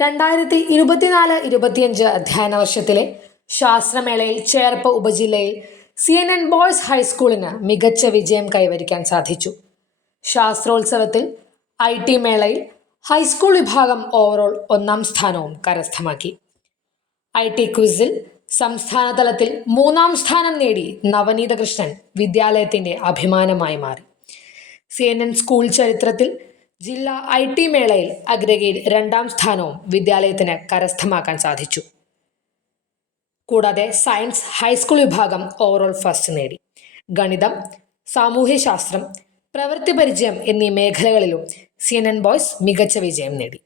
രണ്ടായിരത്തി ഇരുപത്തിനാല് ഇരുപത്തിയഞ്ച് അധ്യയന വർഷത്തിലെ ശാസ്ത്രമേളയിൽ ചേർപ്പ് ഉപജില്ലയിൽ സി എൻ എൻ ബോയ്സ് ഹൈസ്കൂളിന് മികച്ച വിജയം കൈവരിക്കാൻ സാധിച്ചു. ശാസ്ത്രോത്സവത്തിൽ ഐ ടി മേളയിൽ ഹൈസ്കൂൾ വിഭാഗം ഓവറോൾ ഒന്നാം സ്ഥാനവും കരസ്ഥമാക്കി. ഐ ടി ക്വിസിൽ സംസ്ഥാനതലത്തിൽ മൂന്നാം സ്ഥാനം നേടി നവനീത കൃഷ്ണൻ വിദ്യാലയത്തിന്റെ അഭിമാനമായി മാറി. സി എൻ എൻ സ്കൂൾ ചരിത്രത്തിൽ ജില്ലാ ഐ ടി മേളയിൽ അഗ്രഗേഡ് രണ്ടാം സ്ഥാനവും വിദ്യാലയത്തിന് കരസ്ഥമാക്കാൻ സാധിച്ചു. കൂടാതെ സയൻസ് ഹൈസ്കൂൾ വിഭാഗം ഓവറോൾ ഫസ്റ്റ് നേടി. ഗണിതം സാമൂഹ്യശാസ്ത്രം പ്രവൃത്തി പരിചയം എന്നീ മേഖലകളിലും സി എൻ എൻ ബോയ്സ് മികച്ച വിജയം നേടി.